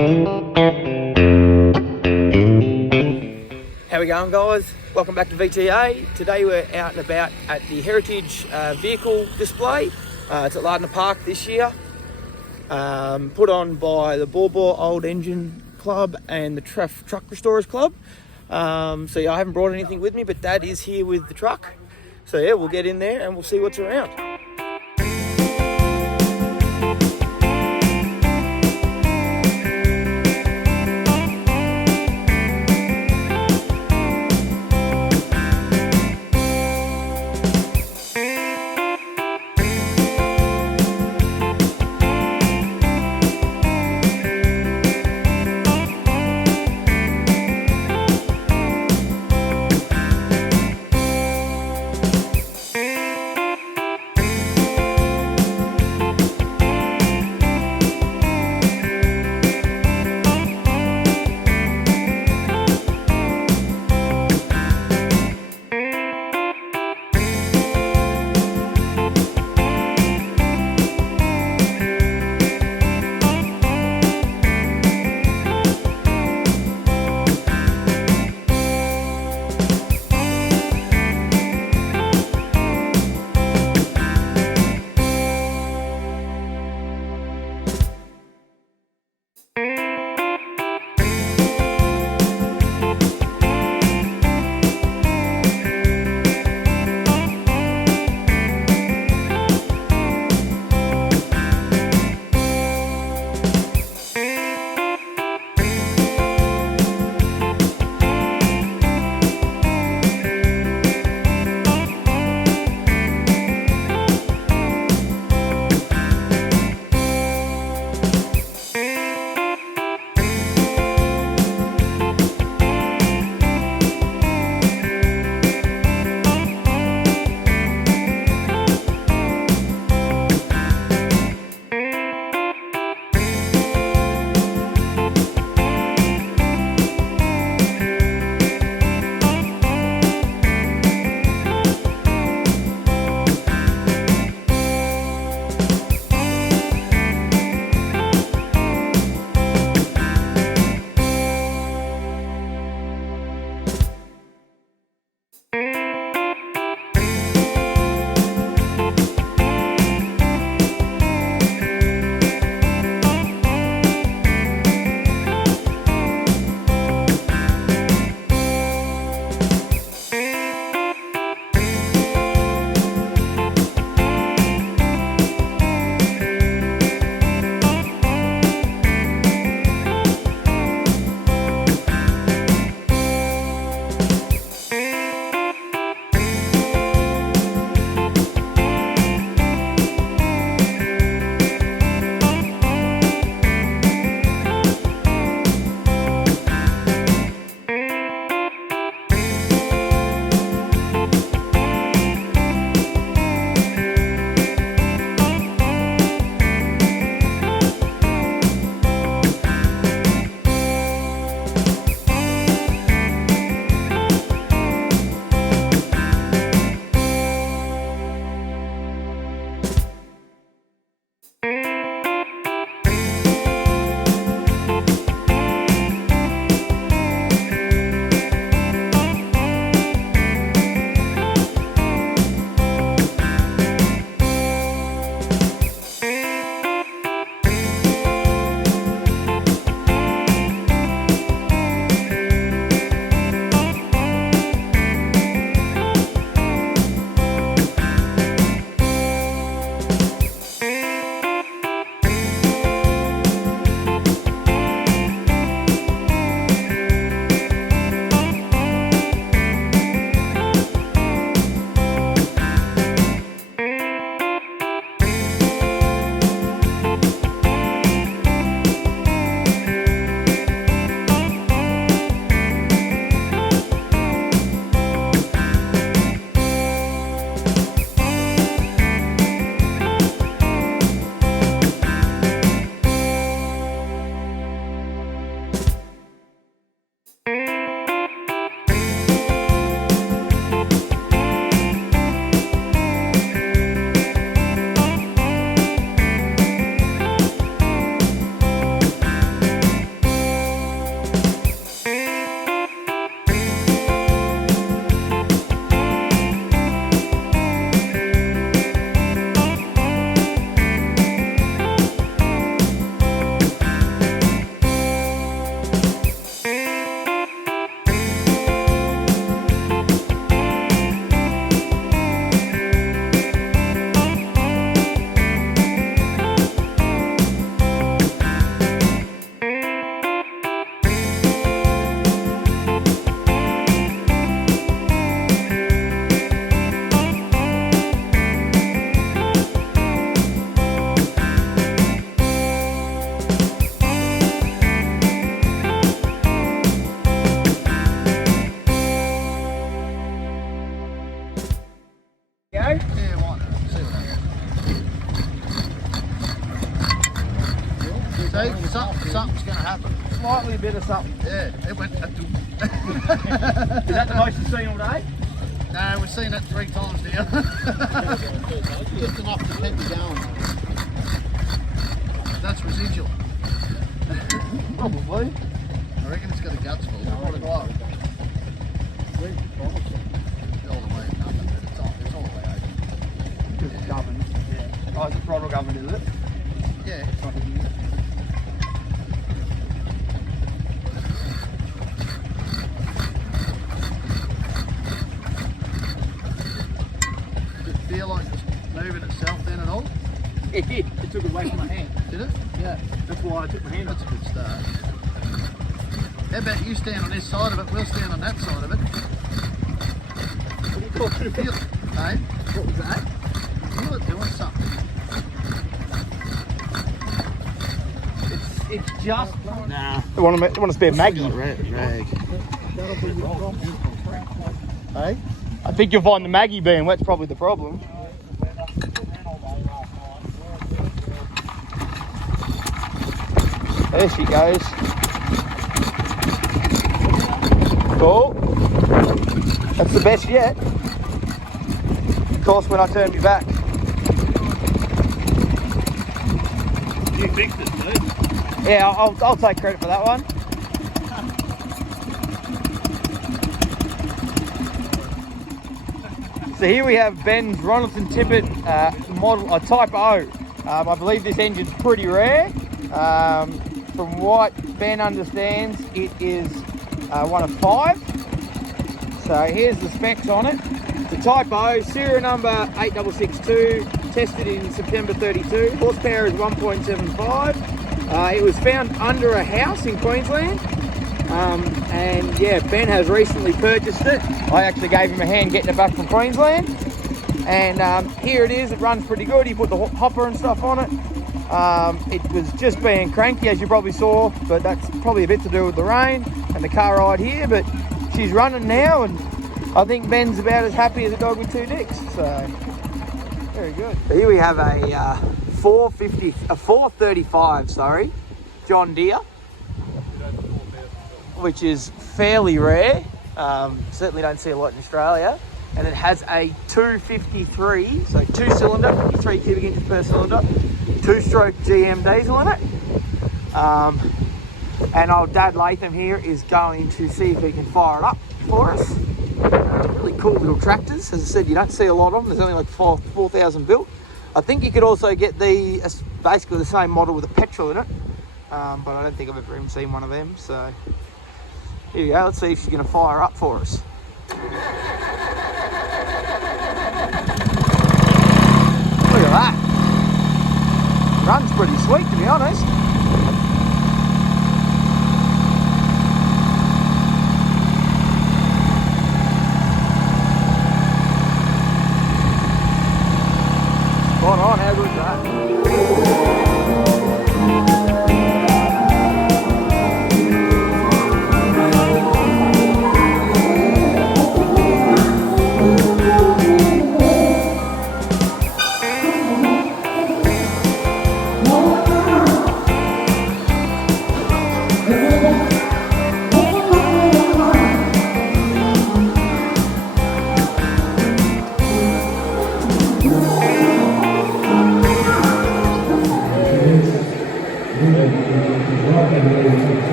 How we going, guys? Welcome back to VTA. Today we're out and about at the Heritage Vehicle Display. It's at Lardner Park this year. Put on by the Bor Old Engine Club and the Truck Restorers Club. So yeah, I haven't brought anything with me, but Dad is here with the truck. So yeah, we'll get in there and we'll see what's around. Something's going to happen. Slightly a bit of something. Yeah, it went. Is that the most you've seen all day? No, we've seen it 3 times now. Just enough to keep me going. That's residual. Probably. I reckon it's got a guts full. What a glow. All the way up, nothing, but it's all the way over. Just governed. Yeah. Oh, it's a throttle governed, is it? Yeah. Did it feel like it was moving itself then at all? It did. It took it away from my hand. Did it? Yeah. That's why I took my hand off. That's a good start. How about you stand on this side of it, we'll stand on that side of it. What are you talking about? Hey? What was that? Feel it doing something. It's just... Nah. You want to spare Maggie? Rag. Hey? I think you'll find the Maggie being wet's probably the problem. There she goes. Cool. That's the best yet. Of course, when I turn me back. You fixed it, dude. Yeah, I'll take credit for that one. So here we have Ben's Ronaldson Tippett model, a Type O. I believe this engine's pretty rare. From what Ben understands, it is one of 5. So here's the specs on it. The Type O, serial number 8662, tested in September 32. Horsepower is 1.75. It was found under a house in Queensland. And yeah, Ben has recently purchased it. I actually gave him a hand getting it back from Queensland. And here it is, it runs pretty good. He put the hopper and stuff on it. It was just being cranky, as you probably saw, but that's probably a bit to do with the rain and the car ride here, but she's running now, and I think Ben's about as happy as a dog with 2 dicks, so very good. So here we have a 435, sorry, John Deere, which is fairly rare. Certainly don't see a lot in Australia. And it has a 253, so 2-cylinder, 53 cubic inches per cylinder, 2-stroke GM diesel in it. And old Dad Latham here is going to see if he can fire it up for us. Really cool little tractors. As I said, you don't see a lot of them. There's only like 4,000 built. I think you could also get basically the same model with a petrol in it. But I don't think I've ever even seen one of them. So here we go. Let's see if she's going to fire up for us. Look at that. Runs pretty sweet, to be honest. On, how good is that?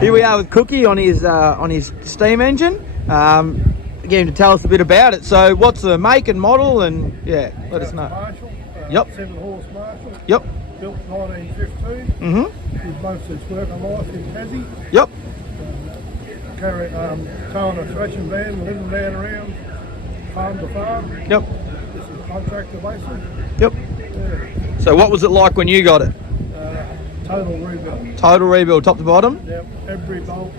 Here we are with Cookie on his steam engine. Get him to tell us a bit about it. So, what's the make and model? And yeah, let us know. Marshall, Yep. 7-horse Marshall. Yep. Built 1915. Mhm. Did most of its work on life in Tassie. Yep. Towing a threshing van, living van around farm to farm. Yep. This is a contractor basically. Yep. Yeah. So, what was it like when you got it? Total rebuild. Total rebuild, top to bottom. Yep. Every bolt,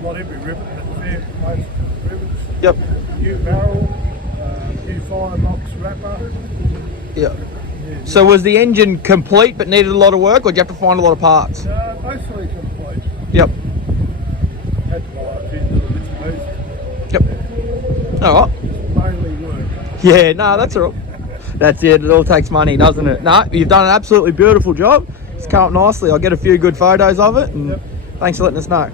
not every rivet, but most rivets. Yep. New barrel, new firebox wrapper. Yep. So was the engine complete but needed a lot of work, or did you have to find a lot of parts? Basically complete. Yep. Had to buy a few little bits and pieces. Yep. All right. Mainly work. Yeah, no, that's all right. That's it. It all takes money, doesn't it? No, you've done an absolutely beautiful job. It's come up nicely. I'll get a few good photos of it, and thanks for letting us know.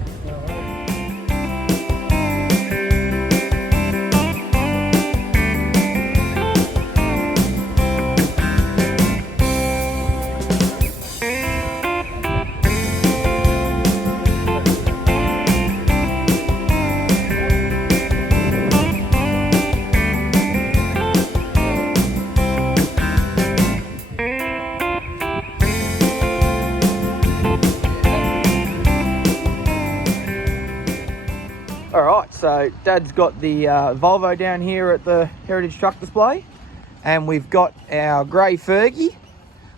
Alright, so Dad's got the Volvo down here at the Heritage Truck Display, and we've got our grey Fergie,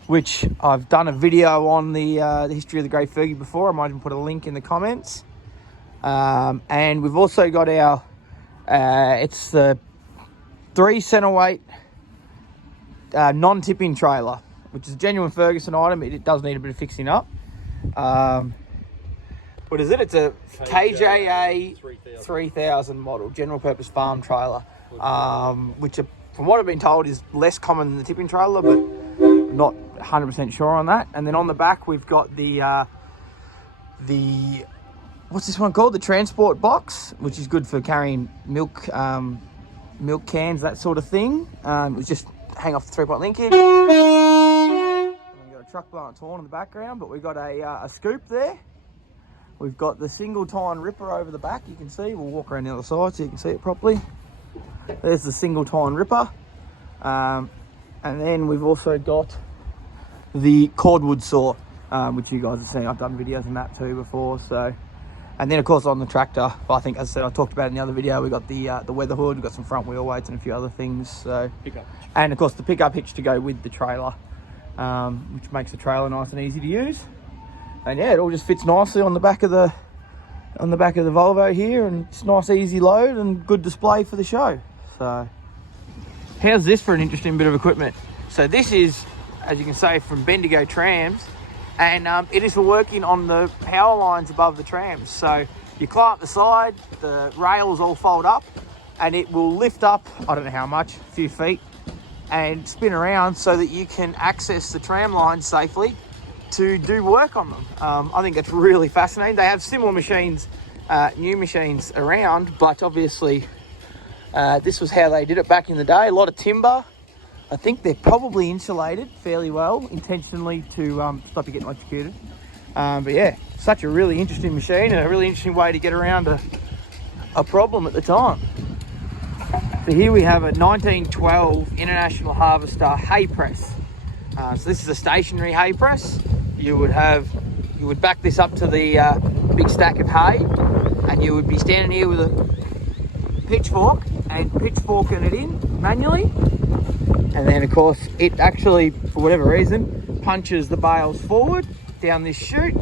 which I've done a video on the history of the grey Fergie before. I might even put a link in the comments. And we've also got our, it's the 3 centreweight non-tipping trailer, which is a genuine Ferguson item. It does need a bit of fixing up. What is it? It's a KJA 3000 model, general purpose farm trailer, which from what I've been told is less common than the tipping trailer, but not 100% sure on that. And then on the back we've got the what's this one called? The transport box, which is good for carrying milk, milk cans, that sort of thing. It was just hang off the 3-point linkage. We've got a truck blowing torn in the background, but we've got a scoop there. We've got the single tine ripper over the back, you can see. We'll walk around the other side so you can see it properly. There's the single tine ripper. And then we've also got the cordwood saw, which you guys have seen. I've done videos on that too before. So, and then of course on the tractor, I think as I said, I talked about it in the other video, we got the weather hood, we've got some front wheel weights and a few other things. So, and of course the pickup hitch to go with the trailer, which makes the trailer nice and easy to use. And yeah, it all just fits nicely on the back of the Volvo here, and it's a nice easy load and good display for the show. So how's this for an interesting bit of equipment? So this is, as you can see, from Bendigo Trams, and it is for working on the power lines above the trams. So you climb up the side, the rails all fold up, and it will lift up, I don't know how much, a few feet, and spin around so that you can access the tram lines safely to do work on them. I think that's really fascinating. They have similar machines, new machines around, but obviously this was how they did it back in the day. A lot of timber. I think they're probably insulated fairly well, intentionally to stop you getting electrocuted. But yeah, such a really interesting machine and a really interesting way to get around a problem at the time. So here we have a 1912 International Harvester hay press. So this is a stationary hay press. You would back this up to the big stack of hay, and you would be standing here with a pitchfork and pitchforking it in manually. And then of course it actually, for whatever reason, punches the bales forward down this chute.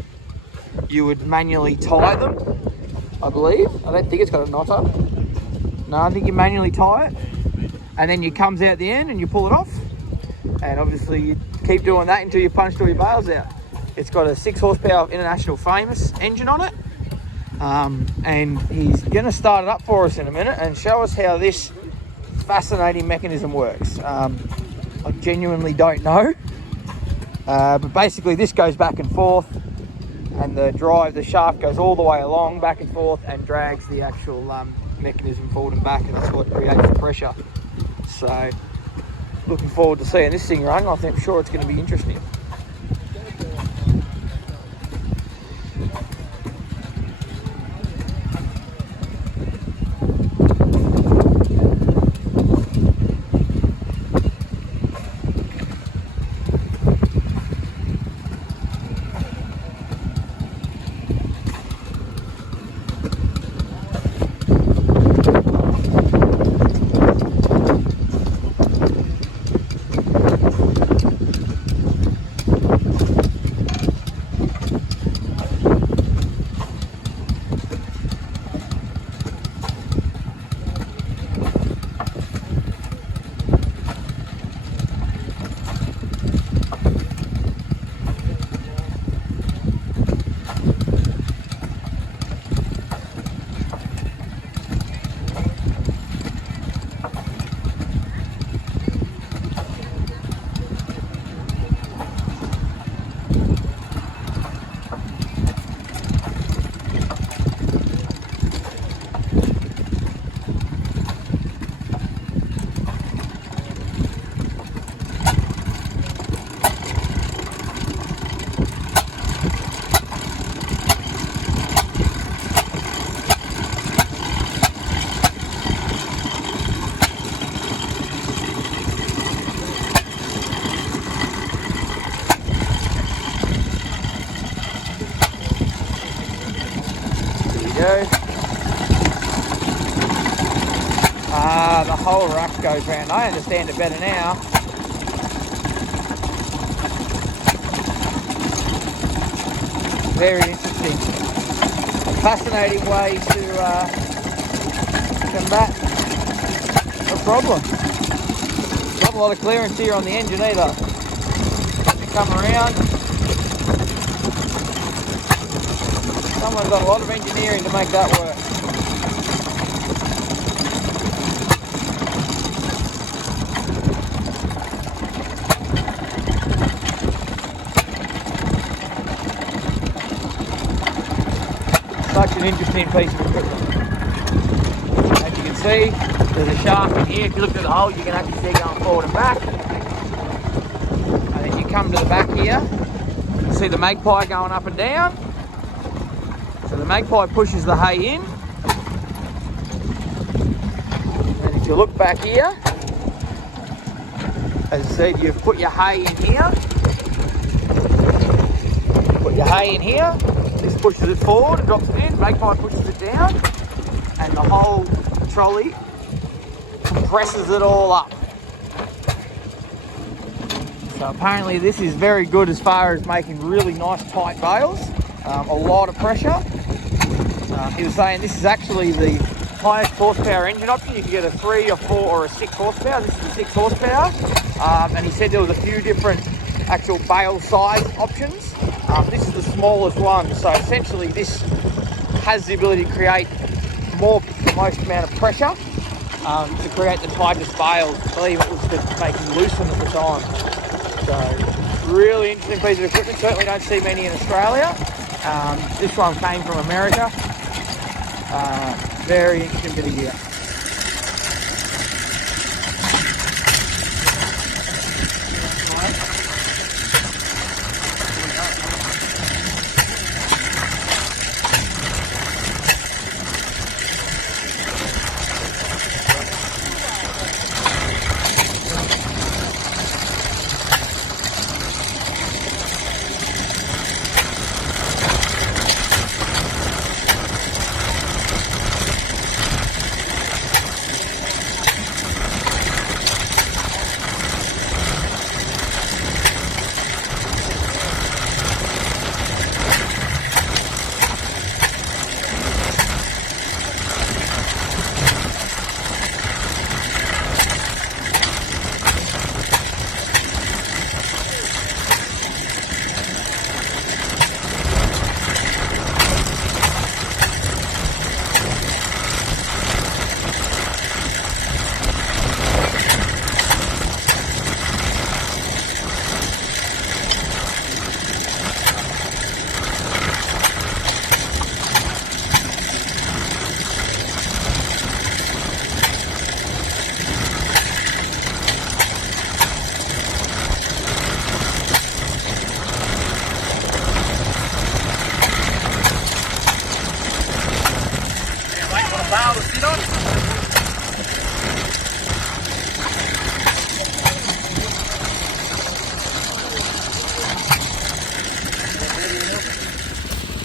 You would manually tie them, I believe. I don't think it's got a knotter. No, I think you manually tie it, and then it comes out the end and you pull it off. And obviously you keep doing that until you punched all your bales out. It's got a 6 horsepower International Famous engine on it. And he's gonna start it up for us in a minute and show us how this fascinating mechanism works. I genuinely don't know. But basically this goes back and forth, and the shaft goes all the way along, back and forth, and drags the actual mechanism forward and back, and that's what creates the pressure. So looking forward to seeing this thing run. I'm sure it's going to be interesting. The whole rack goes round. I understand it better now. Very interesting. Fascinating way to combat a problem. Not a lot of clearance here on the engine either. Let me come around. Someone's got a lot of engineering to make that work. Such an interesting piece of equipment. As you can see, there's a shaft in here. If you look at the hole, you can actually see going forward and back. And then you come to the back here, you see the magpie going up and down. So the magpie pushes the hay in. And if you look back here, as I said, you've put your hay in here. Put your hay in here. This pushes it forward, drops it in, magpie pushes it down, and the whole trolley compresses it all up. So apparently this is very good as far as making really nice tight bales, a lot of pressure. He was saying this is actually the highest horsepower engine option. You can get a 3 or 4 or a 6 horsepower. This is the 6 horsepower. And he said there was a few different actual bale size options. This is the smallest one, so essentially this has the ability to create the most amount of pressure to create the tightest bales. I believe it was to make them loosen at the time. So really interesting piece of equipment. Certainly don't see many in Australia. This one came from America. Very interesting bit of gear.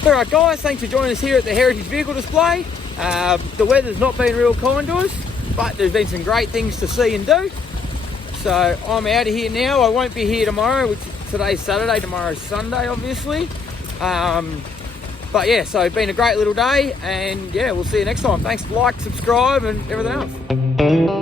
Alright guys, thanks for joining us here at the Heritage Vehicle Display. The weather's not been real kind to us, but there's been some great things to see and do. So I'm out of here now. I won't be here tomorrow, which today's Saturday, tomorrow's Sunday obviously. But yeah, so it's been a great little day, and yeah, we'll see you next time. Thanks, like, subscribe and everything else.